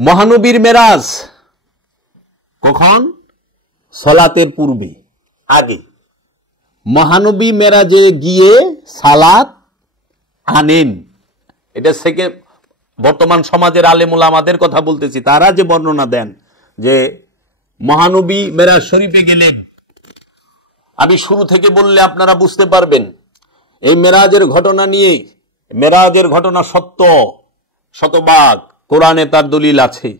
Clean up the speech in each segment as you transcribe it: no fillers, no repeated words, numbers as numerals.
মহানবীর মেরাজ কখন? সালাতের পূর্বে, আগে। মহানবী মেরাজে গিয়ে সালাত আনেন। এটা থেকে বর্তমান সমাজের আলেম ওলামাদের কথা বলতেছি, তারা যে বর্ণনা দেন যে মহানবী মেরাজ শরীফে গেলেন। আমি শুরু থেকে বললে আপনারা বুঝতে পারবেন এই মেরাজের ঘটনা নিয়ে। মেরাজের ঘটনা সত্য, শতভাগ, কোরআনে তার দলিল আছে,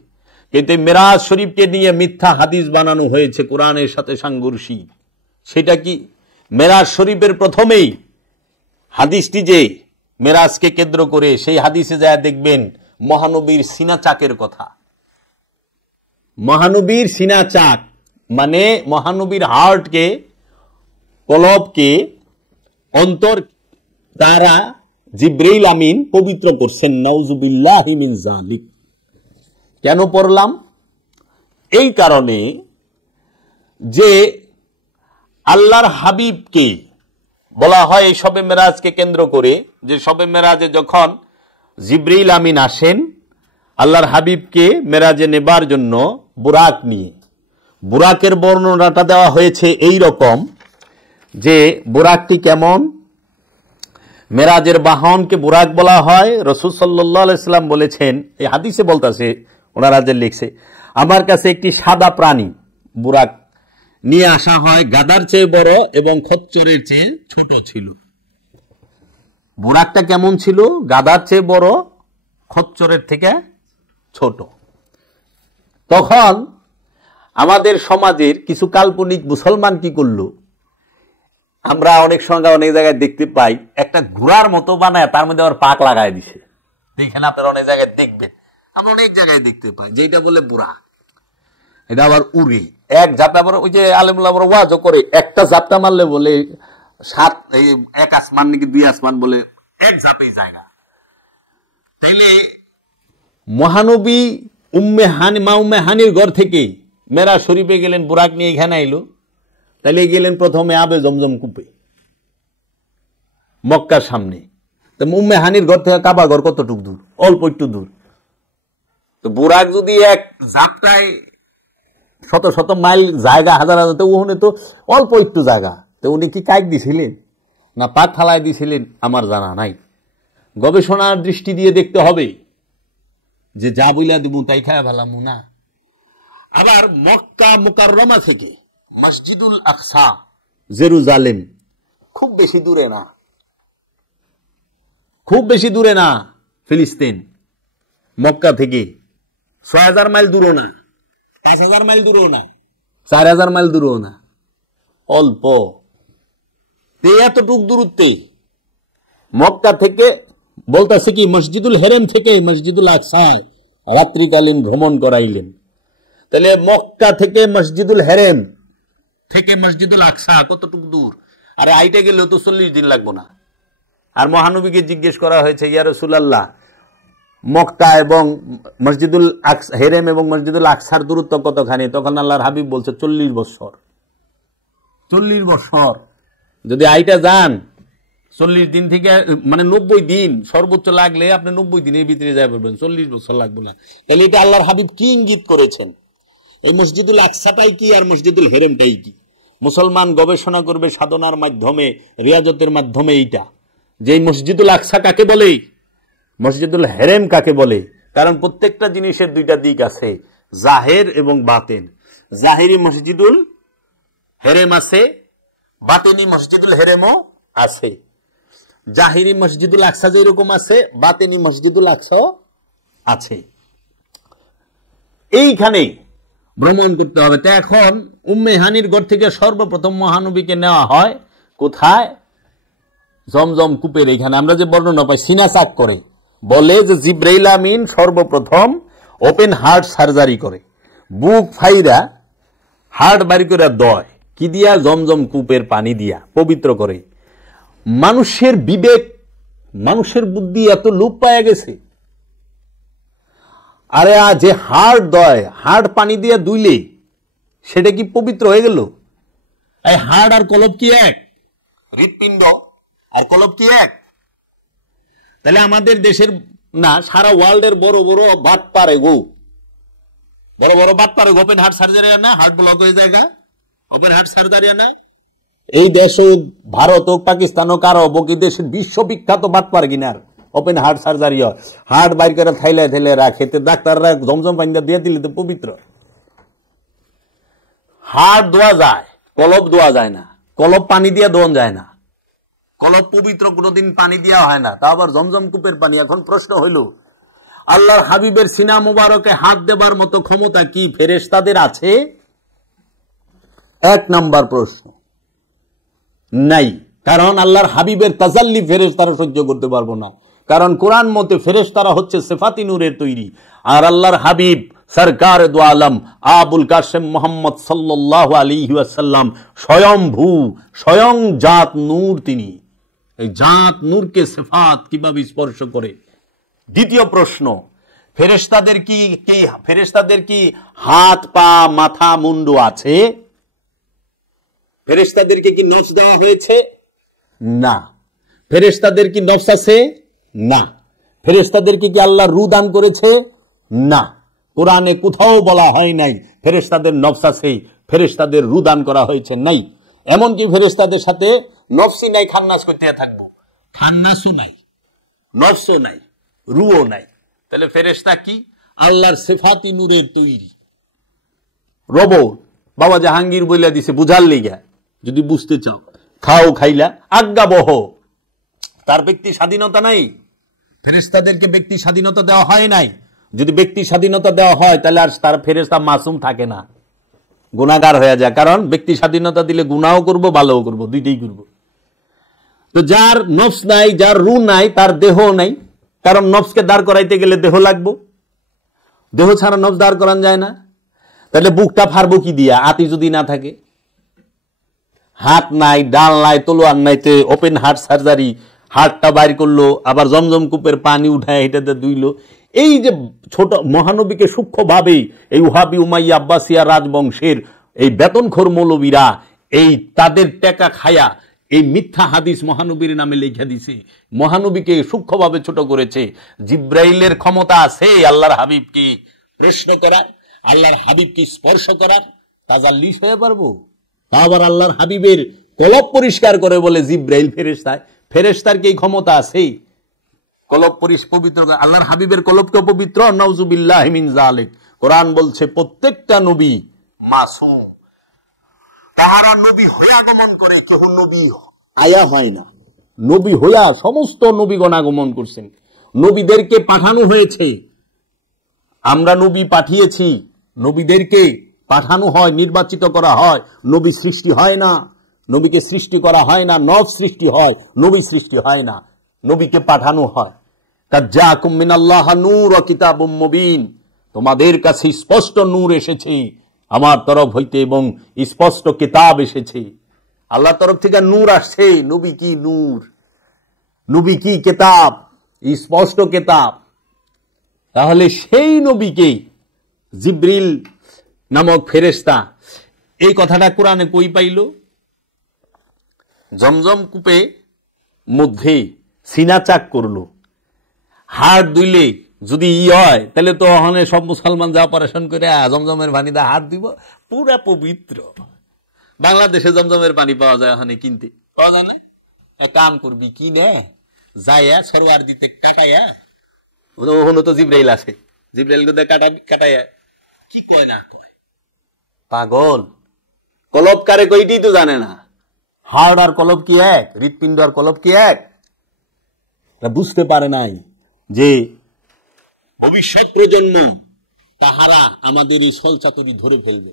কিন্তু মেরাজ শরীফকে নিয়ে মিথ্যা হাদিস বানানো হয়েছে কোরআনের সাথে সাংঘর্ষিক। সেটা কি? মেরাজ শরীফের প্রথমেই হাদিসটি যে মেরাজকে কেন্দ্র করে, সেই হাদিসে যা দেখবেন মহানবীর সিনা চাকের কথা। মহানবীর সিনা চাক মানে মহানবীর হার্টকে, কলবকে, অন্তর দ্বারা জিব্রাইল আমিন পবিত্র করছেন। নাউজুবিল্লাহি মিন যালিক। কেন পড়লাম? এই কারণে যে আল্লাহর হাবিবকে বলা হয় এই শবে মেরাজকে কেন্দ্র করে, যে শবে মেরাজে যখন জিব্রাইল আমিন আসেন আল্লাহর হাবিবকে মেরাজে নেবার জন্য বুরাক নিয়ে, বুরাকের বর্ণনাটা দেওয়া হয়েছে এই রকম যে বুরাকটি কেমন? মেরাজের বাহনকে বুরাক বলা হয়। রাসূল সাল্লাল্লাহু আলাইহি সাল্লাম বলেছেন, এই হাদিসে বলতাছে, ওনারা যে লিখছে, আমার কাছে একটি সাদা প্রাণী বুরাক নিয়ে আসা হয়, গাদার চেয়ে বড় এবং খচ্চরের চেয়ে ছোট ছিল। বুরাকটা কেমন ছিল? গাদার চেয়ে বড়, খচ্চরের থেকে ছোট। তখন আমাদের সমাজের কিছু কাল্পনিক মুসলমান কি করলো, আমরা অনেক সময় অনেক জায়গায় দেখতে পাই, একটা ঘোড়ার মতো বানায় তার মধ্যে আবার পাক লাগায় দিছে। দেখেন আপনারা অনেক জায়গায় দেখবেন, আমরা অনেক জায়গায় দেখতে পাই, যেটা বলে বুড়া, এটা আবার উড়ে এক ঝাপটা। আবার ওই যে আলেমুল্লাহ ওয়াজও করে, একটা ঝাপটা মারলে বলে সাত, এক আসমান নাকি দুই আসমান, বলে এক ঝাপেই জায়গা। তাইলে মহানবী মা উম্মে হানির ঘর থেকে মেরাজ শরীফে গেলেন, বুরাক নিয়ে এখানে আইলো। তাহলে গেলেন প্রথমে আবে জমজম কূপে, মক্কার সামনে। তো উম্মে হানির ঘর থেকে কাবা ঘর কতটুক দূর? অল্প একটু দূর। তো বুরাক যদি এক যাত্রায় শত শত মাইল জায়গা, হাজার হাজার, তো ওখানে তো অল্প একটু জায়গা। তো উনি কি কাইক দিছিলেন না পা থালায় দিছিলেন আমার জানা নাই। গবেষণার দৃষ্টি দিয়ে দেখতে হবে, যে যা বইলা দিব তাই খায় ভালাম না। আবার মক্কা মুকাররমা থেকে মসজিদুল আকসা জেরুজালেম খুব বেশি দূরে না, খুব বেশি দূরে না। ফিলিস্তিন মক্কা থেকে ৬,০০০ মাইল দূরও না, ৫,০০০ মাইল দূরও না, ৪,০০০ মাইল দূরও না, অল্প। এতটুক দূরত্বে মক্কা থেকে বলতেছে কি মসজিদুল হেরেম থেকে মসজিদুল আকসা রাত্রিকালীন ভ্রমণ করাইলেন। তাহলে মক্কা থেকে মসজিদুল হেরেম থেকে মসজিদুল আকসা কতটুকু দূর? আর আইটা গেলেও তো ৪০ দিন লাগবো না। আর মহানবীকে জিজ্ঞেস করা হয়েছে, ইয়া রাসূলুল্লাহ, মক্কা এবং মসজিদুল হেরেম এবং মসজিদুল আকসার দূরত্ব কতখানি? তখন আল্লাহর হাবিব বলছে ৪০ বছর। ৪০ বছর যদি আইটা যান, ৪০ দিন থেকে মানে ৯০ দিন সর্বোচ্চ লাগলে আপনি ৯০ দিনের ভিতরে যাই পারবেন, ৪০ বছর লাগবে না। তাহলে এটা আল্লাহর হাবিব কি ইঙ্গিত করেছেন? এই মসজিদুল আকসাটাই কি আর মসজিদুল হেরেমটাই কি? মুসলমান গবেষণা করবে সাধনার মাধ্যমে, রিয়াজতের মাধ্যমে, এইটা যে মসজিদুল আকসা কাকে বলে, মসজিদুল হেরেম কাকে বলে। কারণ প্রত্যেকটা জিনিসের দুইটা দিক আছে, জাহের এবং বাতেন। জাহেরি মসজিদুল হেরেম আছে, বাতেনি মসজিদুল হেরেমও আছে। জাহিরি মসজিদুল আকসা যেরকম আছে, বাতেনি মসজিদুল আকসাও আছে। এইখানে ভ্রমণ করতে হবে। তো এখন উম্মে হানির ঘর থেকে সর্বপ্রথম মহানবীকে নেওয়া হয় কোথায়? জমজম কূপের এখানে। আমরা যে বর্ণনা পাই, সিনা চাক করে বলে যে জিব্রাইল আমিন সর্বপ্রথম ওপেন হার্ট সার্জারি করে, বুক ফাইরা হার্ট বাড়ি করে দয় কি দিয়া? জমজম কূপের পানি দিয়া পবিত্র করে। মানুষের বিবেক, মানুষের বুদ্ধি এত লোপ পাওয়া গেছে। আরে যে হার্ট দয়, হার্ট পানি দিয়ে দুইলে সেটা কি পবিত্র হয়ে গেল? এই হার্ট আর কলব কি এক? হৃৎপিণ্ড আর কলব কি এক? তাহলে আমাদের দেশের না, সারা ওয়ার্ল্ডের বড় বড় বাট পারে গো, বড় বড় বাটপারে ওপেন হার্ট সার্জারি না, হার্ট ব্লক হয়ে জায়গা ওপেন হার্ট সার্জারি না। এই দেশ হোক, ভারত হোক, পাকিস্তান হোক, আরব হোক, এই দেশের বিশ্ববিখ্যাত বাটপার কিনার ওপেন হার্ট সার্জারি হয়। হার্ট বাইর করে থাইলে থাইলে রাখে, ডাক্তাররা জমজম পানি দিয়ে দিলে তো পবিত্র। হাড় ধোয়া যায়, কলব ধোয়া যায় না, কলব পানি দিয়ে ধোয়া যায় না, কলব পবিত্র কোনোদিন পানি দেওয়া হয় না, তা আবার জমজম কূপের পানি। এখন প্রশ্ন হইল, আল্লাহর হাবিবের সিনা মুবারকে হাত দেবার মতো ক্ষমতা কি ফেরেশতাদের আছে? এক নাম্বার প্রশ্ন, নাই। কারণ আল্লাহর হাবিবের তাজাল্লি ফেরেশতারা সহ্য করতে পারবো না। কারণ কোরআন মতে ফেরেশতারা হচ্ছে সিফাতি নূরের তৈরি, আর আল্লাহর হাবিব সরকার দু আলম আবুল কাসেম মোহাম্মদ সাল্লাল্লাহু আলাইহি ওয়াসাল্লাম স্বয়ংভূ, স্বয়ং জাত নূর। তিনি এই জাত নূরকে সিফাত কিভাবে স্পর্শ করে? দ্বিতীয় প্রশ্ন, ফেরেশতাদের কি হাত পা মাথা মুন্ডু আছে? ফেরেশতাদেরকে কি নফস দেওয়া হয়েছে? না। ফেরেশতাদের কি নফস আছে? না। ফেরেশতাদেরকে কি আল্লাহ রূহ দান করেছে? না। কোরআনে কোথাও বলা হয় নাই ফেরেশতাদের নফস আছে, ফেরেশতাদের রূহ দান করা হয়েছে, নাই। এমনকি ফেরেশতাদের সাথে নফসই নাই, খান্নাস করতে থাকবো, খান্নাসও নাই, নফসও নাই, রূহও নাই। তাহলে ফেরেশতা কি? আল্লাহর সিফাতি নূরের তৈরি রোবট। বাবা জাহাঙ্গীর বইলা দিছে বুঝার লিগা, যদি বুঝতে চাও খাও খাইলা আজ্ঞাবহ। তার ব্যক্তি স্বাধীনতা নাই, ফেরেশতাদেরকে ব্যক্তি স্বাধীনতা দেওয়া হয় নাই। যদি ব্যক্তি স্বাধীনতা দেওয়া হয় তাহলে আর তার ফেরেশতা মাসুম থাকে না, গুনাহগার হয়ে যায়। কারণ ব্যক্তি স্বাধীনতা দিলে গুনাহও করব, ভালোও করব, দুইটাই করব। তো যার নফস নাই, যার রূহ নাই, তার দেহ নাই। কারণ নফসকে দাঁড় করাইতে গেলে দেহ লাগবে, দেহ ছাড়া নফস দাঁড় করান যায় না। তাহলে বুকটা ফারবো কি দিয়া? আতি যদি না থাকে, হাত নাই, ডাল নাই, তলোয়ার নাই, তে ওপেন হার্ট সার্জারি, হার্টটা বাইর করলো, আবার জমজম কূপের পানি উঠায় এটাতে ধুইলো। এই যে ছোট মহানবীকে সূক্ষ্মভাবে এই ওহাবি উমাইয়া আব্বাসিয়া রাজবংশের এই বেতনখোর মৌলবীরা এই তাদের টেকা খায়া এই মিথ্যা হাদিস মহানবীর নামে লেখা দিছে, মহানবীকে সূক্ষ্মভাবে ছোট করেছে। জিব্রাইলের ক্ষমতা আছে আল্লাহর হাবিবকে প্রশ্ন করার, আল্লাহর হাবিবকে স্পর্শ করার, তাজাল্লি হয়ে পারবো? আবার আল্লাহর হাবিবের কলব পরিষ্কার করে বলে জিব্রাইল ফেরেশতায়, ফেরেশতার কি ক্ষমতা আছে কলব পবিত্র? আল্লাহর হাবিবের কলবকে পবিত্র, নাউজুবিল্লাহি মিন যালিক। কোরআন বলছে প্রত্যেকটা নবী মাসুম, তাহারা নবী হইয়া আগমন করে, কেহ নবী আয়া হয় না। নবী হইয়া সমস্ত নবীগণ আগমন করছেন, নবীদেরকে পাঠানো হয়েছে। আমরা নবী পাঠিয়েছি, নবীদেরকে পাঠানো হয়, নির্বাচিত করা হয়। নবী সৃষ্টি হয় না, নবীকে সৃষ্টি করা হয় না, নফস সৃষ্টি হয়, নবী সৃষ্টি হয় না, নবীকে পাঠানো হয়। কাজ্জাকুম মিনাল্লাহি নূর ওয়া কিতাবুম মুবিন, তোমাদের কাছে স্পষ্ট নূর এসেছে আমার তরফ হইতে এবং স্পষ্ট কিতাব এসেছে। আল্লাহর তরফ থেকে নূর আসছে। নবী কি নূর, নবী কি কিতাব, স্পষ্ট কিতাব। তাহলে সেই নবীকে জিব্রিল নামক ফেরেশতা এই কথাটা কোরআনে কই পাইল? জমজম কূপে মধ্যে সিনা চাক করলো, হাড় দুইলে যদি হয় তাহলে তো ওখানে সব মুসলমান যা অপারেশন করে জমজমের পানি দা হাত দিব, পুরা পবিত্র। বাংলাদেশে জমজমের পানি পাওয়া যায়, ওখানে কিনতে পাওয়া যায় না। এক কাম করবি, কিনে যাইয়া সরোয়ার দিতে কাটাইয়া, ওখানে তো জিব্রাইল আছে, জিব্রাইল কাটাইয়া কি কয় না কয়, পাগল। কলব কারে কইটাই তো জানে না। হাড় আর কলব কি এক? হৃৎপিণ্ড আর কলব কি এক? বুঝতে পারে নাই যে ভবিষ্যৎ প্রজন্ম তাহারা আমাদের এই সলচাতুরি ধরে ফেলবে।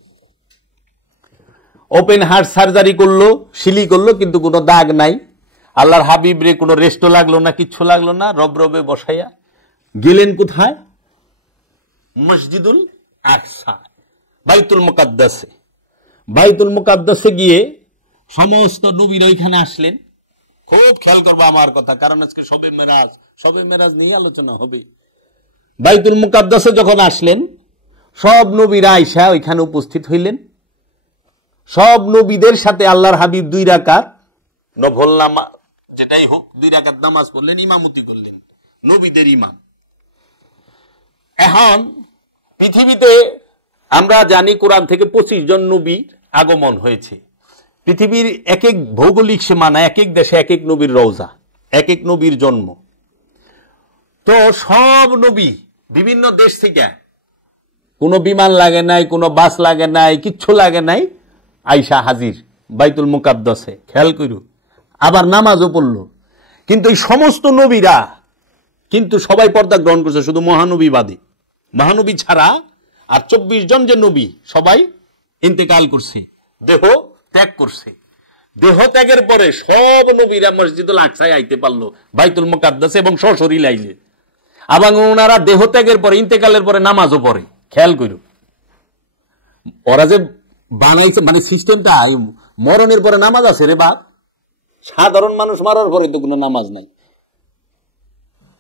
ওপেন হার্ট সার্জারি করলো, সিলি করলো, কিন্তু কোনো দাগ নাই। আল্লাহর হাবিব রে কোনো রেস্টও লাগলো না, কিচ্ছু লাগলো না। রবে বসাইয়া গেলেন কোথায়? মসজিদুল আকসা, বাইতুল মুকাদ্দাসে। বাইতুল মুকাদ্দাসে গিয়ে সমস্ত নবীরা ওইখানে আসলেন। খুব খেয়াল করবো আমার কথা, কারণ আজকে শবে মেরাজ নিয়ে আলোচনা হবে। বাইতুল মুকাদ্দাসে যখন আসলেন, সব নবীরা আইসা ওইখানে উপস্থিত হইলেন। সব নবীদের সাথে আল্লাহর হাবিব 2 রাকাত নফল নামাজ, যেটাই হোক 2 রাকাত নামাজ পড়লেন, ইমামতি করলেন, নবীদের ইমাম। এখন পৃথিবীতে আমরা জানি কোরআন থেকে 25 জন নবীর আগমন হয়েছে। পৃথিবীর এক এক ভৌগোলিক সীমানা, এক এক দেশে এক এক নবীর রওজা, এক এক নবীর জন্ম। তো সব নবী বিভিন্ন দেশ থেকে, কোনো বিমান লাগে নাই, কোনো বাস লাগে নাই, কিচ্ছু লাগে নাই, আইসা হাজির বাইতুল মুকাদ্দাসে। খেয়াল করু, আবার নামাজও পড়লো। কিন্তু এই সমস্ত নবীরা কিন্তু সবাই পর্দা গ্রহণ করছে, শুধু মহানবী বাদে। মহানবী ছাড়া আর 24 জন যে নবী সবাই ইন্তেকাল করছে, দেহ ত্যাগ করছে। দেহ ত্যাগের পরে সব নবীরা মসজিদুল আকসায় আইতে পারলো, বাইতুল মুকাদ্দাসে, এবং সশরীরে আইলে। আবার ওনারা দেহ ত্যাগের পরে, ইন্তেকালের পরে নামাজও পড়ে। খেয়াল করু, ওরা যে বানাইছে মানে সিস্টেমটা, মরণের পরে নামাজ আছে রে বাপ। সাধারণ মানুষ মারার পরে তো কোনো নামাজ নাই।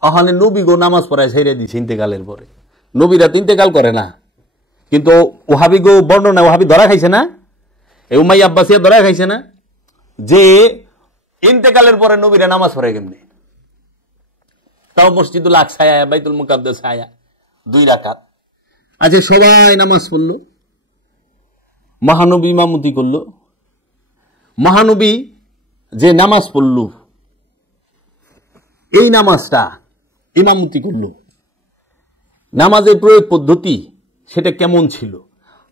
ওখানে নবী গো নামাজ পড়ায় ছেড়ে দিছে ইন্তেকালের পরে। নবীরা তো ইন্তেকাল করে না, কিন্তু ওহাবি গো বর্ণনা, ওহাবি ধরা খাইছে না, এই উমাইয়া আব্বাসিয়া ধরা খাইছে না, যে ইন্তেকালের পরে নবীরা নামাজ পড়ে কেমনে? তাও মসজিদুল আকসায় আয়া, বাইতুল মুকাদ্দাসে আয়া 2 রাকাত। আচ্ছা, সবাই নামাজ পড়লো, মহানবী ইমামতি করলো। মহানবী যে নামাজ পড়ল, এই নামাজটা ইমামতি করলো, নামাজের প্রয়োগ পদ্ধতি সেটা কেমন ছিল?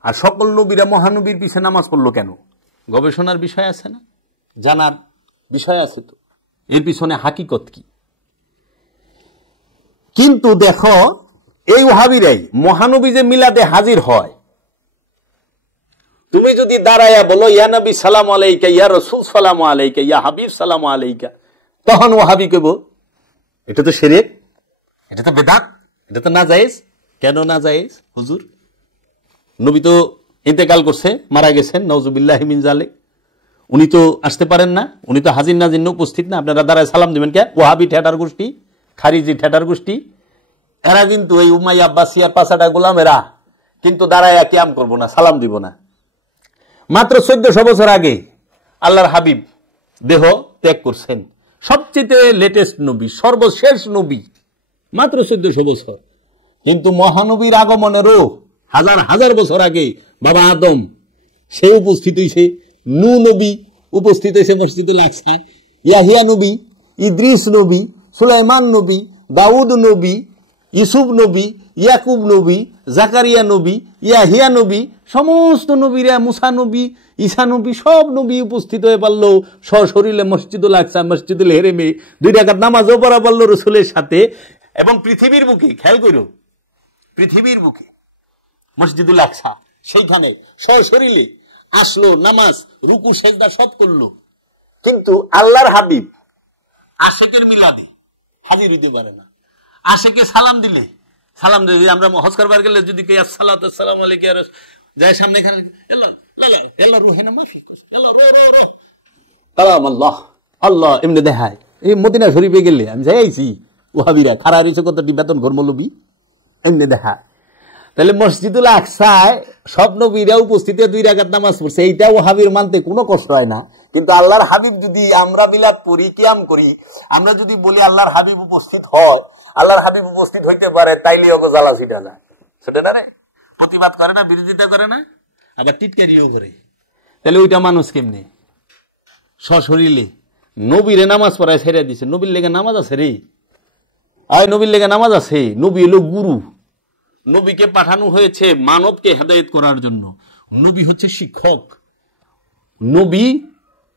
আর সকল নবীরা মহানবীর পিছে নামাজ পড়লো কেন? গবেষণার বিষয় আছে না, জানার বিষয় আছে। তো এর পিছনে হাকিকত কি? কিন্তু দেখো, এই ওহাবিরাই মহানবী যে মিলাদে হাজির হয়, তুমি যদি দাঁড়াইয়া বলো ইয়া নবী সালাম আলাইকা, ইয়া রাসূল সালাম আলাইকা, ইয়া হাবিব সালাম আলাইকা, তখন ওহাবি কইব এটা তো শিরক, এটা তো বেদাত, এটা তো নাজায়েজ। কেন নাজায়েজ হুজুর? নবী তো ইন্তেকাল করছে, মারা গেছেন, নাউজুবিল্লাহি মিন যালিক। উনি তো আসতে পারেন না, উনি তো হাজির নাজির না, উপস্থিত না, আপনারা দাঁড়ায় সালাম দিবেন কে? ওহাবি ঠেটার গোষ্ঠী, খারিজি ঠেটার গোষ্ঠী, এরা কিন্তু এই উমাইয়া আব্বাসিয়ার পাঁচাটা গোলাম, এরা কিন্তু দাঁড়ায় কিয়াম করব না, সালাম দিব না। মাত্র 1400 বছর আগে আল্লাহর হাবিব দেহ ত্যাগ করছেন, সবচেয়ে লেটেস্ট নবী, সর্বশেষ নবী, মাত্র 1400 বছর। কিন্তু মহানবীর আগমনেরও হাজার হাজার বছর আগে বাবা আদম সে উপস্থিত হয়েছে, নূহ নবী উপস্থিত হয়েছে মসজিদুল আকসায়, ইয়াহিয়া নবী, ইদ্রিস নবী, সুলাইমান নবী, দাউদ নবী, ইউসুফ নবী, ইয়াকুব নবী, জাকারিয়া নবী, ইয়াহিয়া নবী, সমস্ত নবীরা, মুসা নবী, ঈসা নবী, সব নবী উপস্থিত হয়ে পারলো সশরীরে মসজিদুল আকসা, মসজিদুল হেরেমে 2 রাকাত নামাজও পড়া পারলো রসুলের সাথে। এবং পৃথিবীর বুকে, খেয়াল করো, পৃথিবীর বুকে মসজিদুল আকসা, সেইখানে সশরীরে আসলো, নামাজ, রুকু, সেজদা সব করলো। কিন্তু আল্লাহর হাবিব আশেকের মিলাদে হাজির হইতে পারে না। আশেকে সালাম দিলে, সালাম দিলে, আমরা হজ করবার গেলে যদি কে আসসালাতু আসসালামু আলাইকা যায় সামনে, এখানে আল্লাহ এমনি দেখায়। এই মদিনা শরীফে গেলে আমি যাইছি, ওহাবিরা খারা রয়েছে কতটি বেতন ঘর মৌলবি, এমনি দেখা। তাহলে মসজিদুল আকসায় সব নবীরা উপস্থিত 2 রাকাত নামাজ পড়ছে, এইটা ওহাবির মানতে কোনো কষ্ট হয় না। কিন্তু আল্লাহর হাবিব যদি আমরা মিলাদ পড়ি, কিয়াম করি, আমরা যদি বলি আল্লাহর হাবিব উপস্থিত হয়, আল্লাহর হাবিব উপস্থিত হইতে পারে, তাইলে ওকে জ্বালা ছিটা যায়, সেটা না রে, প্রতিবাদ করে না, বিরোধিতা করে না, আবার টিটকারিও করে। তাহলে ওইটা মানুষ কেমনে সশরীরে নবীরে নামাজ পড়ায় ছেড়ে দিছে? নবীর লেগে নামাজ আছে রে, আয় নবীর লেগে নামাজ আছে। নবী হলো গুরু, নবীকে পাঠানো হয়েছে মানবকে হেদায়েত করার জন্য। নবী হচ্ছে শিক্ষক, নবী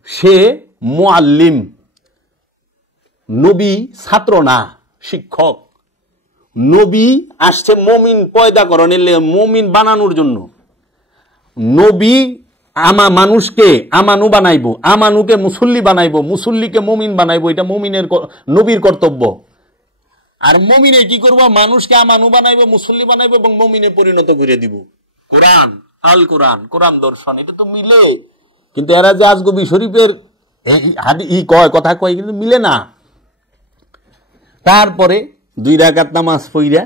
সে মুআল্লিম, নবী ছাত্র না, শিক্ষক। নবী আসছে মুমিন পয়দা করার, মুমিন বানানোর জন্য। নবী মানুষকে আমানু বানাইবো, আমানুকে মুসল্লি বানাইবো, মুসল্লিকে মুমিন বানাইবো, এটা মুমিনের নবীর কর্তব্য। আর মুমিনে কি করবো? মানুষকে আমানু বানাইবো, মুসল্লি বানাইবো এবং মুমিনে পরিণত করে দিব। কোরআন, আল কোরআন, কোরআন দর্শন, এটা তো মিলে। কিন্তু এরা যে আজগবি শরীফের কথা কয়, কিন্তু মিলে না। তারপরে 2 রাকাত নামাজ পড়িয়া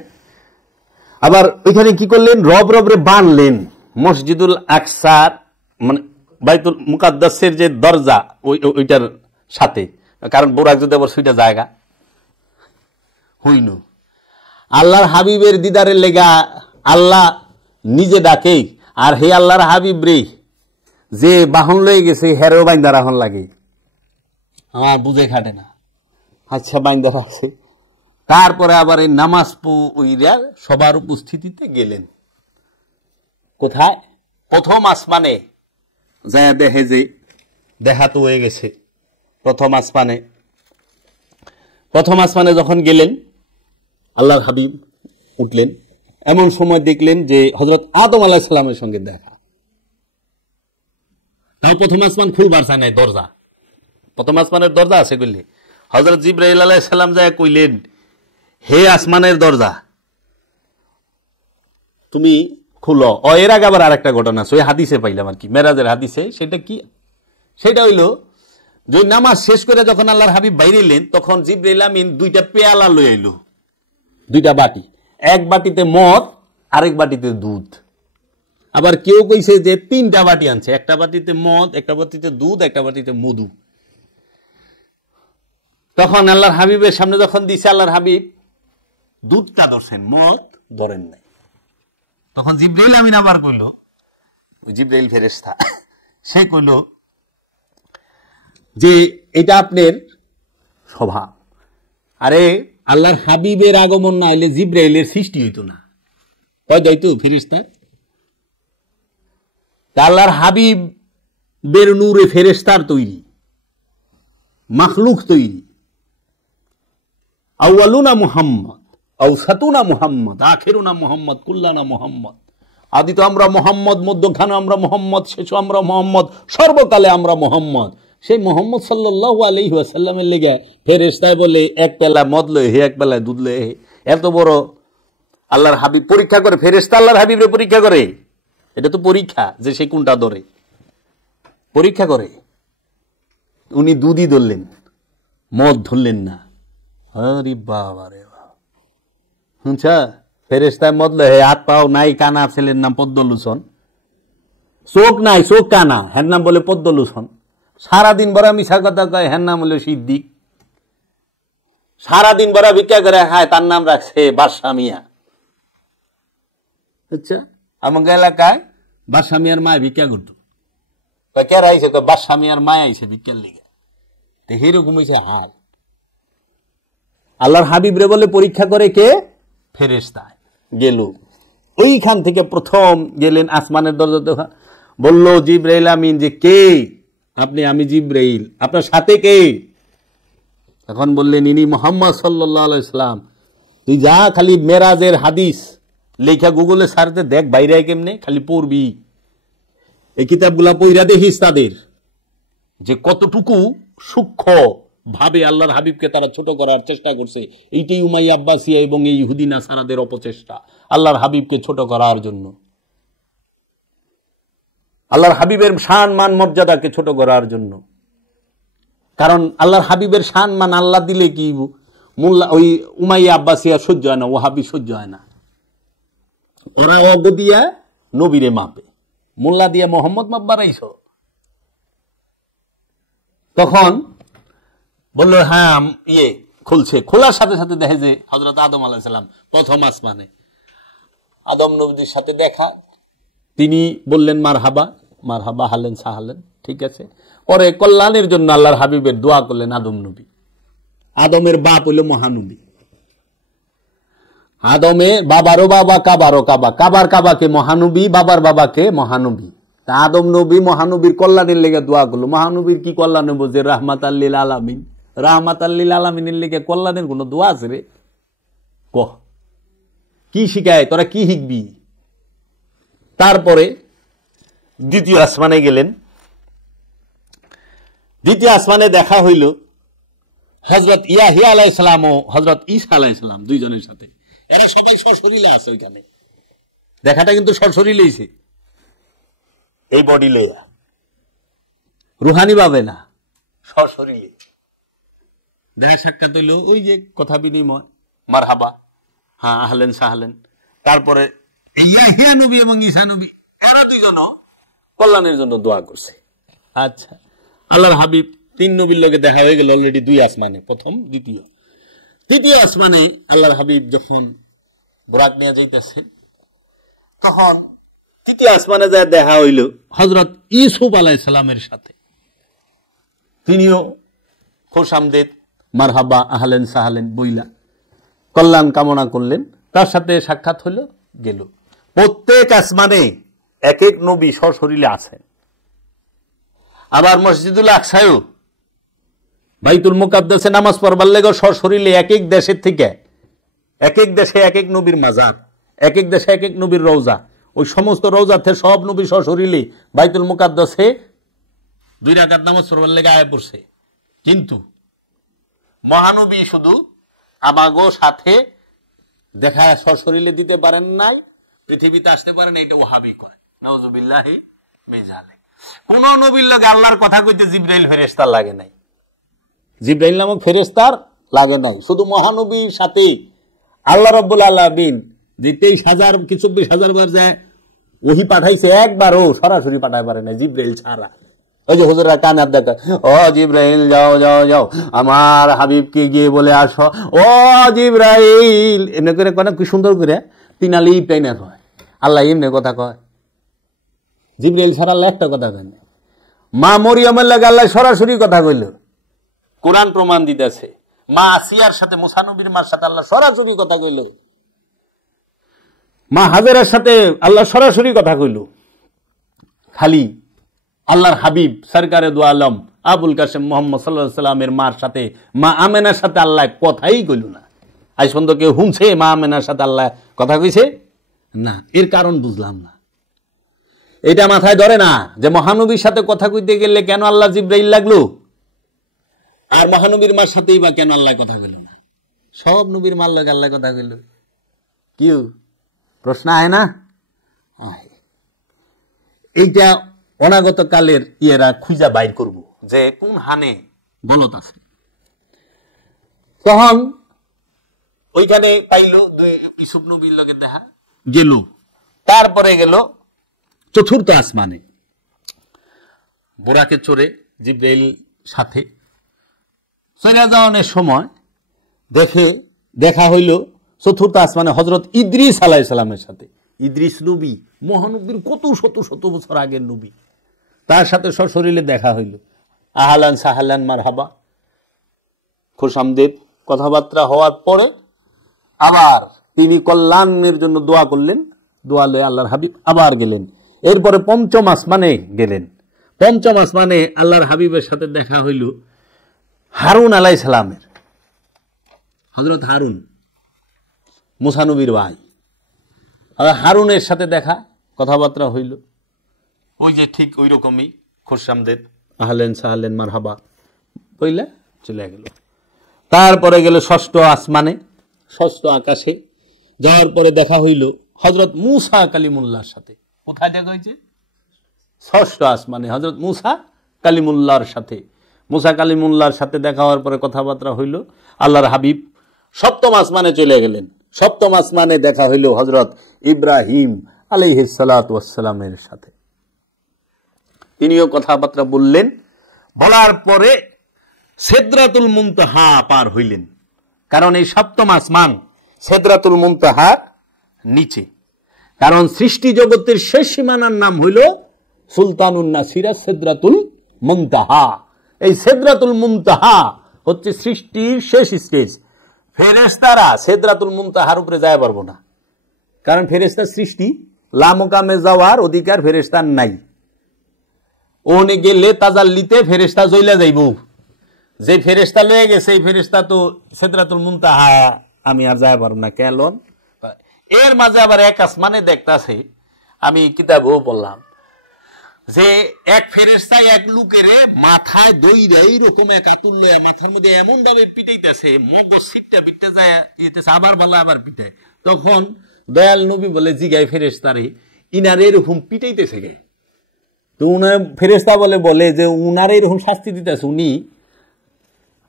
আবার ওইখানে কি করলেন? রব রবরে বানলেন মসজিদুল আকসার, মানে বাইতুল মুকাদ্দাসের যে দরজা ওইটার সাথে, কারণ বোরাক যদি আবার সুইটা জায়গা হইল। আল্লাহর হাবিবের দিদারের লেগা আল্লাহ নিজে ডাকে, আর হে আল্লাহর হাবিব রে, যে বাহন লয়ে গেছে হেরেও বাইন্দা রাখন লাগে, আমার বুঝে খাটে না। আচ্ছা বাইন্দা রাখছে, তারপরে আবার এই নামাজ পড়িয়া সবার উপস্থিতিতে গেলেন কোথায়? প্রথম আসমানে যায় দেখে যে দেখা তো হয়ে গেছে। প্রথম আসমানে যখন গেলেন আল্লাহর হাবিব উঠলেন, এমন সময় দেখলেন যে হযরত আদম আলাইহিস সালামের সঙ্গে দেখা। তাও প্রথম আসমান খুলবার চায় নাই, দরজা, প্রথম আসমানের দরজা আছে কইলে হযরত জিবরাইল আলাইহিস সালাম যায় কইলেন, হে আসমানের দরজা তুমি খুলো। এর আগে আবার আরেকটা ঘটনা আছে, ওই হাদিসে পাইলাম আর কি, মেরাজের হাদিসে। সেটা কি? সেটা হইল যে নামাজ শেষ করে যখন আল্লাহর হাবিব বাইরে এলেন, তখন জিবরাইল আমিন দুইটা পেয়ালা লয়ে এলো, দুইটা বাটি, এক বাটিতে মদ, আরেক বাটিতে দুধ। আবার কেউ কইছে যে তিনটা বাটি আনছে, একটা বাটিতে মদ, একটা বাটিতে দুধ, একটা বাটিতে মধু। তখন আল্লাহর হাবিবের সামনে যখন দিছে, আল্লাহর হাবিব দুধটা ধরছেন, মদ ধরেন নাই। তখন জিবরাইল আমিন আবার কইল, জিবরাইল ফেরেশতা, সে কইল যে এটা আপনার স্বভাব। আরে আল্লাহর হাবিবের আগমন না হইলে জিবরাইলের সৃষ্টি হইতো না, কয় যাইতো ফেরেশতা। আল্লাহর হাবিবের নূরে ফেরেশতার তৈরি, মাখলুক তৈরি। আউয়ালুনা মুহাম্মদ, আওসাতুনা মুহাম্মদ, আখিরুনা মুহাম্মদ, কুল্লানা মুহাম্মদ। আদি তো আমরা মুহাম্মদ, মধ্যখানে আমরা মুহাম্মদ, শেষও আমরা মুহাম্মদ, সর্বকালে আমরা মুহাম্মদ। সেই মুহাম্মদ সাল্লাল্লাহু আলাইহি ওয়াসাল্লামের লেগে ফেরেশতায় বলে এক পেলা মদ লয়ে হে, এক পেলায় দুধ লয়ে হে। এত বড় আল্লাহর হাবিব পরীক্ষা করে, ফেরেশতা আল্লাহর হাবিবরে পরীক্ষা করে। এটা তো পরীক্ষা যে সে কোনটা ধরে, পরীক্ষা করে। উনি দুধই ধরলেন, মদ ধরলেন না। আরে বাবা রে বাবা, শুনছা? ফেরেশতায় মদ লয়ে, হাত পাও নাই, কানা, ছেলের নাম পদ্মলোচন, চোখ নাই, চোখ কানা, হ্যার নাম বলে পদ্মলোচন। সারাদিন বড় মিশা কথা কয়, হ্যার নাম হলো সিদ্দিক। সারাদিন বড় ভিক্ষা করে খায়, তার নাম রাখছে বাদশা মিয়া। আচ্ছা, আমাকে এলাকায় বাদশা মিয়ার মায় ভিক্ষা করতো, কেরা আইছে? বাদশা মিয়ার মায় আইছে ভিক্ষার লিগে। তো এরকম হয়েছে হাল। আল্লাহর হাবিব রে বলে পরীক্ষা করে কে? ফেরেশতা। গেল ওইখান থেকে প্রথম গেলেন আসমানের দরজা, বলল জিবরাইল আমিন যে কে আপনি? আমি জিবরাইল, আপনার সাথে কে? এখন বললেন ইনি মুহাম্মদ সাল্লাল্লাহু আলাইহি সাল্লাম। তুই যা, খালি মেরাজের হাদিস লেখা গুগলে সারতে দেখ, বাইরে কেমনে, খালি পড়বি। এই কিতাবগুলা পইরা দেখিস তাদের যে কতটুকু সূক্ষ্ম ভাবে আল্লাহর হাবিবকে তারা ছোট করার চেষ্টা করছে। এইটাই উমাইয়া আব্বাসিয়া এবং এই ইহুদি নাসারাদের অপচেষ্টা, আল্লাহর হাবিবকে ছোট করার জন্য, আল্লাহর হাবিবের শান মান মর্যাদাকে ছোট করার জন্য। কারণ আল্লাহর হাবিবের শান মান আল্লাহ দিলে কি মোল্লা ওই উমাইয়া আব্বাসিয়া সহ্য হয় না, ওয়াহাবি সহ্য হয় না। ওরা অগ দিয়া নবীরে মাপে, মোল্লা দিয়া মোহাম্মদ মাপবার আইস। তখন বলল হ্যাঁ খুলছে। খোলার সাথে সাথে দেখে যে হযরত আদম আলাইহিস সালাম প্রথম আসমানে, আদম নবীর সাথে দেখা। তিনি বললেন মারহাবা, মারহাবা, হালেন সাহালেন, ঠিক আছে। পরে কল্যাণের জন্য আল্লাহর হাবিবের দোয়া করলেন আদম নবী। আদমের বাপ হইল মহানবী, আদমের বাবারও বাবা, কাবারও কাবা, কাবার কাবাকে মহানবী, বাবার বাবাকে মহানবী। তা আদম নবী মহানবীর কল্যাণের লেগে দোয়া করলো। মহানবীর কি কল্যাণ হবো যে রাহমাতাল লিল আলামিন? রাহমাতাল লিল আলামিনের লেগে কল্যাণের কোন দোয়া আছে রে? কহ কি শিখায়, তোরা কি শিখবি? তারপরে দ্বিতীয় আসমানে গেলেন। দ্বিতীয় আসমানে দেখা হইল হযরত ইয়াহিয়া আলাইহিস সালাম ও হযরত ঈসা আলাইহিস সালাম, দুইজনের সাথে। এরা সবাই সশরীরে আছে ওইখানে। দেখাটা কিন্তু সশরীরেইছে, এই বডি লইয়া, রুহানি ভাবে না, সশরীরে দেখা সাক্ষাৎ হইল। ওই যে কথা বিনিময়, মারহাবা, হ্যাঁ, আহলেন সাহলেন। তারপরে ইয়াহিয়া নবী এবং ঈসা নবী, এরা দুইজনও কল্যাণের জন্য দোয়া করছে। আচ্ছা, আল্লাহর হাবিব তিন নবীর লগে দেখা হয়ে গেল অলরেডি দুই আসমানে, প্রথম দ্বিতীয়। তৃতীয় আসমানে আল্লাহর হাবিব যখন বুরাক নিয়ে যাইতেছে, তখন তৃতীয় আসমানে যায় দেখা হইল হযরত ইউসুফ আলাইহিস সালামের সাথে। তিনিও খোশামদেদ, মারহাবা, আহলেন সাহলেন বইলা কল্যাণ কামনা করলেন। তার সাথে সাক্ষাৎ হইল, গেল। প্রত্যেক আসমানে এক এক নবী সশরীরে আছেন। আবার মসজিদুল আকসায়ও বাইতুল মুকাদ্দাসে নামাজ পড়বার লেগে সশরীরে এক এক দেশের থেকে, এক এক দেশে এক এক নবীর মাজার, এক এক দেশে এক এক নবীর রওজা, ওই সমস্ত রওজাতে সব নবী সশরীরে বাইতুল মুকাদ্দাসে 2 রাকাত নামাজ পড়বার লেগে আয়া পড়ছে। কিন্তু মহানবী শুধু আমাগো সাথে দেখা সশরীরে দিতে পারেন নাই, পৃথিবীতে আসতে পারেন, এটা ওয়াহাবি কয়। নাউজুবিল্লাহি মিন যালিক। কোন নবীর লগে আল্লাহর কথা কইতে জিবরাইল ফেরেশতা লাগে নাই, জিবরাইল নামক ফেরেশতার লাগে নাই। শুধু মহানবীর সাথে আল্লাহ রাব্বুল আলামিন যে 23,000 কি 24,000 বার যায় ওহি পাঠাইছে, একবারও সরাসরি পাঠায় পারে না জিবরাইল ছাড়া। ওই যে হুজুররা কানে দেখা, ও জিবরাইল যাও যাও যাও আমার হাবিবকে গিয়ে বলে আসো, ও জিবরাইল, এমনি করে কয় না, কি সুন্দর করে তিনালি টাইনা কয়। আল্লাহ এমনি কথা কয়, জিবরাইল ছাড়া আল্লাহ একটা কথা কয় না। মা মরিয়মের লাগে আল্লাহ সরাসরি কথা কইল, কোরআন প্রমাণ দিতেছে। মা আসিয়ার সাথে, মুসা নবীর মার সাথে আল্লাহ সরাসরি কথা কইল। মা হাজেরার সাথে আল্লাহ সরাসরি কথা কইল। খালি আল্লাহর হাবিব সরকারে দু আলম আবুল কাসেম মুহাম্মদ সাল্লাল্লাহু আলাইহি সাল্লামের মার সাথে, মা আমেনার সাথে আল্লাহ কথাই কইল না। আজ পর্যন্ত কেউ শুনছে মা আমেনার সাথে আল্লাহ কথা কইছে? না। এর কারণ বুঝলাম না, এটা মাথায় ধরে না যে মহানবীর সাথে কথা কইতে গেলে কেন আল্লাহ জিবরাইল লাগলো, আর মহানবীর মার সাথেই বা কেন আল্লাহ কথা কইল না? সব নবীর মার লাগে আল্লাহ কথা কইল। কি প্রশ্ন আয় না? এইটা অনাগত কালের ইয়েরা খুঁজা বাইর করব যে কোন হানে গলত আছে। তখন ওইখানে পাইল ইউসুফ নবীর লগে দেখা গেল। তারপরে গেল চতুর্থ আসমানে, বুরাকে চড়ে জিবরাইল সাথে চলে যাওয়ার সময় দেখা হইল চতুর্থ আসমানে হযরত ইদ্রিস আলাইহিস সালামের সাথে। ইদ্রিস নবী মহানবীর কত শত শত বছর আগের নবী, তার সাথে সশরীরে দেখা হইল। আহলান সাহলান মারহাবা, খোশামদেদ কথাবার্তা হওয়ার পরে আবার তিনি কল্যাণের জন্য দোয়া করলেন। দোয়া লয়ে আল্লাহর হাবিব আবার গেলেন। এরপরে পঞ্চম আসমানে গেলেন। পঞ্চম আসমানে আল্লাহর হাবিবের সাথে দেখা হইল হারুন আলাইহিস সালামের। হযরত হারুন মুসা নবীর ভাই, হারুনের সাথে দেখা কথাবার্তা হইল। ওই যে ঠিক ওই রকমই খোশামদেদ আহলেন সাহলেন মারহাবা বইলা চলে গেল। তারপরে গেল ষষ্ঠ আসমানে, ষষ্ঠ আকাশে যাওয়ার পরে দেখা হইল হযরত মুসা কালিমুল্লাহর সাথে। কোথায় দেখা হয়েছে? ষষ্ঠ আসমানে হযরত মুসা কালিমুল্লাহর সাথে। মুসা কালিমুল্লাহর সাথে দেখা হওয়ার পরে কথাবার্তা হইল। আল্লাহর হাবিব সপ্তম আসমানে চলে গেলেন। সপ্তম আসমানে দেখা হইল হযরত ইব্রাহিম আলাইহিস সালাতু ওয়াস সালামের সাথে। তিনিও কথাবার্তা বললেন। বলার পরে সিদরাতুল মুনতাহা পার হইলেন। কারণ এই সপ্তম আসমান সিদরাতুল মুনতাহার নিচে। কারণ সৃষ্টি জগতের শেষ সীমানার নাম হইল সুলতানুন নাসিরা সিদরাতুল মুনতাহা। এই সিদরাতুল মুনতাহা হচ্ছে সৃষ্টির শেষ স্টেজ। ফেরেশতারা সিদরাতুল মুনতাহার উপরে যায় পারবো না, কারণ ফেরেশতার সৃষ্টি লামকামে যাওয়ার অধিকার ফেরেশতার নাই। ওনে গেলে তাজাল্লিতে ফেরেশতা জ্বলা যাইব। যে ফেরেশতা লয়ে গেছে এই ফেরেশতা তো সিদরাতুল মুনতাহা আমি আর যায় পারব না। কেন? এর মাঝে আবার এক আসমানে দেখতাছে, আমি কিতাবেও পড়লাম যে এক ফেরেশতা এক লোকের মাথায় দইরা এইরকম এক আতুল লয়া মাথার মধ্যে এমন ভাবে পিটাইতেছে, মগজ সিটটা পিটতে যায় ইতেছে, আবার বলা আবার পিটায়। তখন দয়াল নবী বলে জিগায় ফেরেশতারে, ইনার এরকম পিটাইতেছে গে? তো উনার ফেরেশতা বলে যে উনার এরকম শাস্তি দিতেছে, উনি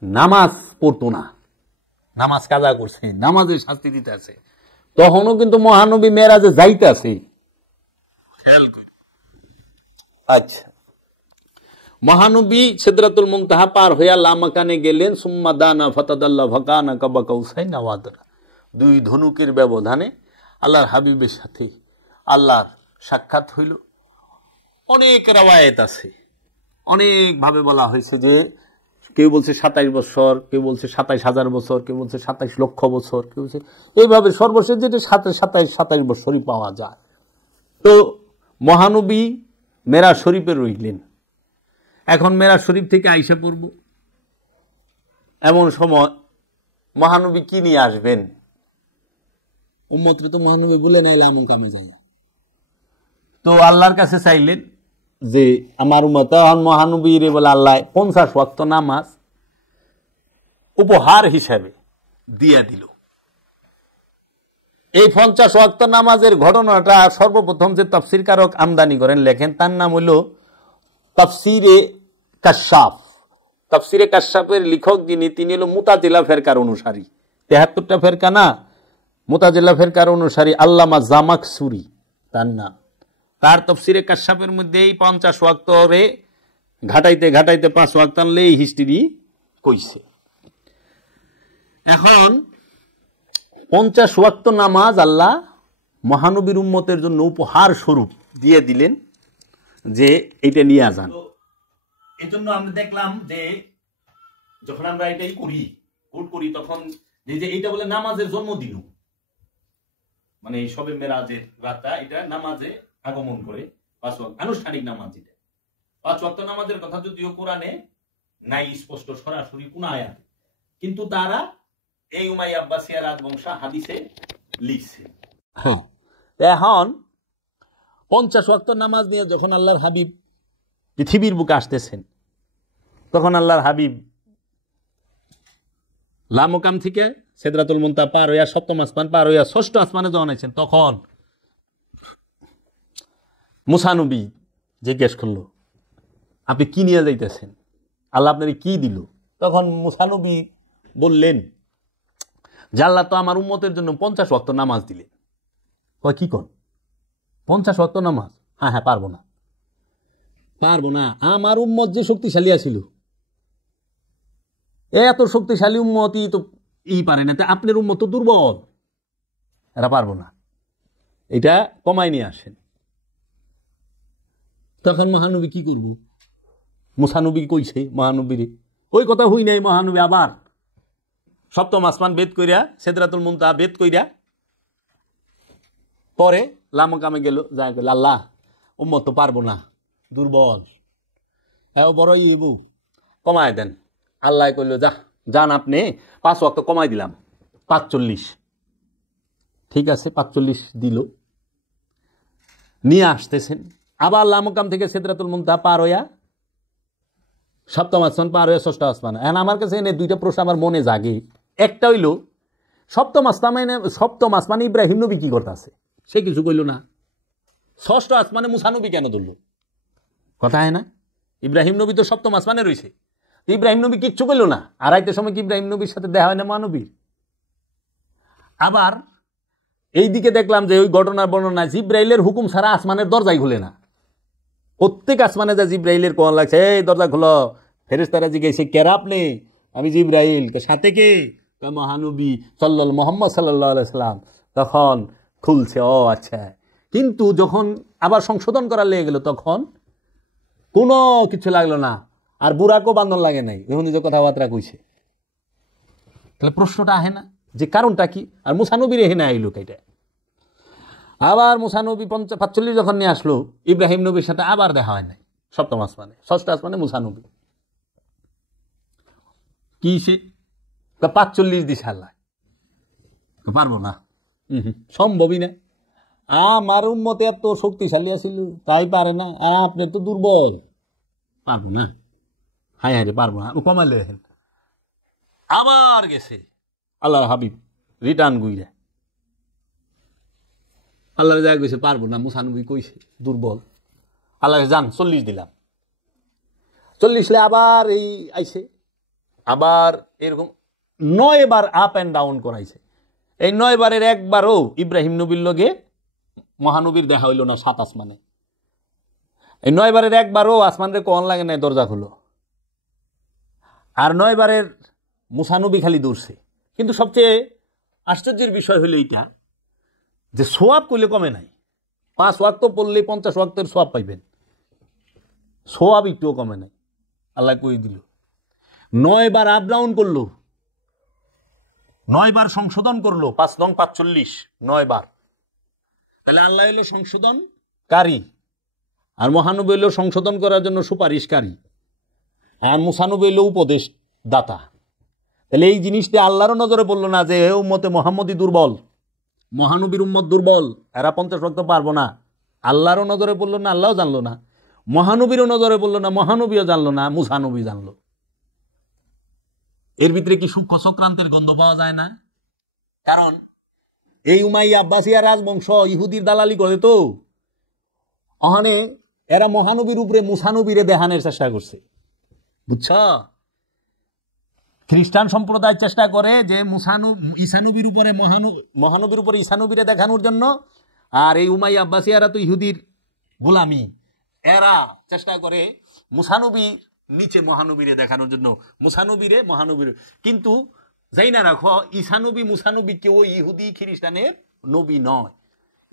নামাজ পড়তো না, নামাজ কাজা করছে, নামাজের শাস্তি দিতেছে। তখনও কিন্তু মহানবী মেরাজে যাইতেছে। খেয়াল কর। আচ্ছা, মহানবী সিদরাতুল মুনতাহা পার হইয়া লামাকানে গেলেন। সুম্মা দানা ফাতাদাল্লা ফাকানা কাবা কাউসাইন ওয়া আদরা। দুই ধনুকের ব্যবধানে আল্লাহর হাবিবের সাথে আল্লাহর সাক্ষাৎ হইল। অনেক রাওয়ায়াত আছে, অনেকভাবে বলা হয়েছে যে কেউ বলছে 27 বছর, কেউ বলছে 27,000 বছর, কেউ বলছে 27 লক্ষ বছর, কেউ বলছে এইভাবে সর্বশেষ যেটা 27 বছরই পাওয়া যায়। তো মহানবী মেরাজ শরীফে রইলেন। এখন মেরাজ শরীফ থেকে আইসা পড়ব, এমন সময় মহানবী কি নিয়ে আসবেন? উম্মতরে তো মহানবী বলে নাইলে আমন কামে যায়। তো আল্লাহর কাছে চাইলেন যে আমার উম্মত, মহানবীর বলে আল্লাহ 50 ওয়াক্ত নামাজ উপহার হিসাবে দিয়া দিল। এই 50 ওয়াক্ত নামাজের ঘটনাটা সর্বপ্রথম যে তাফসীর কারক আমদানি করেন, লেখেন, তার নাম হইল তাফসীরে কাশশাফ। তাফসীরে কাশশাফের লেখক যিনি, তিনি হলো মুতাজিলা ফেরকার অনুসারী। 73টা ফেরকা না, মুতাজিলা ফেরকার অনুসারী আল্লামা জামাকসুরি তার নাম। তার তাফসীরে কাশশাফের মধ্যে এই 50 ওয়াক্তরে ঘাটাইতে ঘাটাইতে 5 ওয়াক্ত আনলে এই হিস্ট্রি কইছে। এখন 50 ওয়াক্ত নামাজ আল্লাহ মহানবীর উম্মতের জন্য উপহার স্বরূপ দিয়ে দিলেন যে এটা নিয়ে যান। এই জন্য আমরা দেখলাম যে যখন আমরা এটাই করি তখন যে এইটা বলে নামাজের জন্মদিন, মানে সবে মেরাজের রাতটা এটা নামাজে আগমন করে 5 ওয়াক্ত আনুষ্ঠানিক নামাজ। এটা 5 ওয়াক্ত নামাজের কথা যদিও কোরআনে নাই স্পষ্ট সরাসরি কোন আয়াত, কিন্তু তারা এই উমাইয়া আব্বাসিয়া রাজবংশ হাদিসে লিখছে। এখন 50 ওয়াক্ত নামাজ নিয়ে যখন আল্লাহর হাবিব পৃথিবীর বুকে আসতেছেন, তখন আল্লাহর হাবিব লামকাম থেকে সিদরাতুল মুনতাহা পার হইয়া 7ম আসমান পার হইয়া 6ষ্ঠ আসমানে যখন আছেন, তখন মুসা নবী জিজ্ঞেস করলো, আপনি কি নিয়ে যাইতেছেন? আল্লাহ আপনারে কি দিল? তখন মুসা নবী বললেন যে আল্লাহ তো আমার উম্মতের জন্য 50 ওয়াক্ত নামাজ দিলেন। কি কন 50 ওয়াক্ত নামাজ? হ্যাঁ, পারবো না। আমার উম্মত যে শক্তিশালী আছিল, এত শক্তিশালী উম্মতই তো পারে না, আপনার উম্মত তো দুর্বল, এরা পারবো না, এটা কমাই নিয়ে আসেন। তখন মহানবী কি করবো? মুসানবী কইছে মহানবীরে, ওই কথা হই নাই। মহানবী আবার 7ম আসমান বেদ কইরা, সিদরাতুল মুনতাহা বেদ কইরা পরে লামকামে গেল, যা গেল, আল্লাহ উম্মত তো পারবো না, দুর্বল, বড় ইবু, কমায় দেন। আল্লাহ কইল, যান আপনি 5 ওয়াক্ত কমাই দিলাম, 45। ঠিক আছে, 45 দিল। নিয়ে আসতেছেন আবার লামকাম থেকে সিদরাতুল মুনতাহা পার হইয়া 7ম আসমান পার হইয়া 6ষ্ঠ আসমান। এখন আমার কাছে এনে 2টা প্রশ্ন আমার মনে জাগে। একটা হইল, 7ম আসমানে ইব্রাহিম নবী কি করতেছে? সে কিছু কইল না। 6ষ্ঠ আসমানে মুসা নবী কেন ধরল? কথা হয় না? ইব্রাহিম নবী তো 7ম আসমানে রয়েছে, ইব্রাহিম নবী কিচ্ছু কইল না। আড়াইটার সময় কি ইব্রাহিম নবীর সাথে দেখা হয় না মহানবীর? আবার এইদিকে দেখলাম যে ওই ঘটনার বর্ণনা, জিব্রাইলের হুকুম ছাড়া আসমানের দরজাই খুলে না। প্রত্যেক আসমানে যা জিব্রাইলের কোন লাগছে, এই দরজা খুলো। ফেরেশতারা জিজ্ঞাসা, কে আপনি? আমি জিব্রাইল। সাথে কে? মহানবী মুহাম্মদ সাল্লাল্লাহু আলাইহি সাল্লাম। তখন খুলছে, ও আচ্ছা। কিন্তু যখন আবার সংশোধন করা লেগে গেল, তখন কোনো কিছু লাগলো না, আর বুড়াকেও বান্ধন লাগে নাই, এখন যে কথাবার্তা কইছে। তাহলে প্রশ্নটা আহে না যে কারণটা কি? আর মুসা নবীর এখানে আইলো কেটে। আবার মুসা নবী 45 যখন নিয়ে আসলো, ইব্রাহিম নবীর সাথে আবার দেখা হয় নাই 7ম আসমানে। 6ষ্ঠ আসমানে মুসা নবী কি সে 45 দিছে আল্লাহ, পারবো না, সম্ভবই না। আমার উম্মতে এত শক্তিশালী আছিল, তাই পারে না। আর আপনি তো দুর্বল, পারবো না। হায় হায়, পারবো না, কমাইলে। আবার গেছে আল্লাহর হাবিব রিটার্ন গুইরা, আল্লাহ যা কইছে পারবো না। মুসা নবী কইছে দুর্বল, আল্লাহ যান 40 দিলাম। 40 আবার এই আইছে, আবার এরকম 9 বার আপ এন্ড ডাউন করাইছে। এই 9 বারের একবারও ইব্রাহিম নবীর লগে মহানবীর দেখা হইল না 7 আসমানে। এই 9 বারের একবারও আসমানের কোন লাগে নাই, দরজা খুলো। আর 9 বারের মুসা নবী খালি দৌড়ছে। কিন্তু সবচেয়ে আশ্চর্যের বিষয় হলো এইটা যে সোয়াব কইলে কমে নাই, 5 ওয়াক্ত পড়লে 50 ওয়াক্তের সওয়াব পাইবেন, সওয়াব একটুও কমে নাই। আল্লাহ কই দিল। 9 বার আপ ডাউন করলো, 9 বার সংশোধন করলো, 5 নং 45, 9 বার। তাহলে আল্লাহ হলো সংশোধনকারী, আর মহানবী হলো সংশোধন করার জন্য সুপারিশকারী, আর মুসানবী হলো উপদেশ দাতা। তাহলে এই জিনিসটা আল্লাহরও নজরে পড়লো না যে উম্মতে মোহাম্মদী দুর্বল, মহানবীর উম্মত দুর্বল, এরা 50 ওয়াক্ত পারবো না। আল্লাহরও নজরে পড়লো না, আল্লাহও জানলো না। মহানবীরও নজরে পড়লো না, মহানবীও জানলো না, মুসানবী জানলো। এর ভিতরে কি সূক্ষ্ম চক্রান্তের গন্ধ পাওয়া যায় না? কারণ এই উমাইয়া আব্বাসিয়া রাজবংশ ইহুদির দালালি করে তো, ওখানে এরা মহানবীর উপরে মুসানবীরে দেহানের চেষ্টা করছে, বুঝছ? খ্রিস্টান সম্প্রদায় চেষ্টা করে যে ঈসানবীর উপরে মহানবীর উপরে ঈসানবীরে দেখানোর জন্য, আর এই উমাইয়া আব্বাসিয়ারা তো ইহুদির গোলামি, এরা চেষ্টা করে মুসানবীর নিচে মহানবীরে দেখানোর জন্য, মহানবীর। কিন্তু যাই না রাখো, ঈসানবী মুসানবী কেউ ইহুদি খ্রিস্টানের নবী নয়।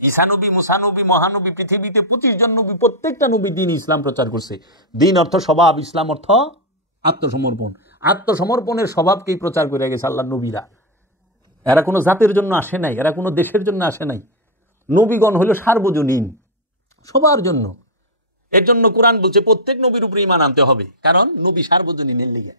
ঈসানবী মুসানবী মহানবী পৃথিবীতে 25 জন নবী, প্রত্যেকটা নবী দিন ইসলাম প্রচার করছে। দিন অর্থ স্বভাব, ইসলাম অর্থ আত্মসমর্পণ। আত্মসমর্পণের স্বভাবকেই প্রচার করে গেছে আল্লাহ নবীরা। এরা কোনো জাতের জন্য আসে নাই, এরা কোনো দেশের জন্য আসে নাই। নবীগণ হইল সার্বজনীন, সবার জন্য। এর জন্য কোরআন বলছে প্রত্যেক নবীর উপরে ঈমান আনতে হবে, কারণ নবী সার্বজনীনের লিগে।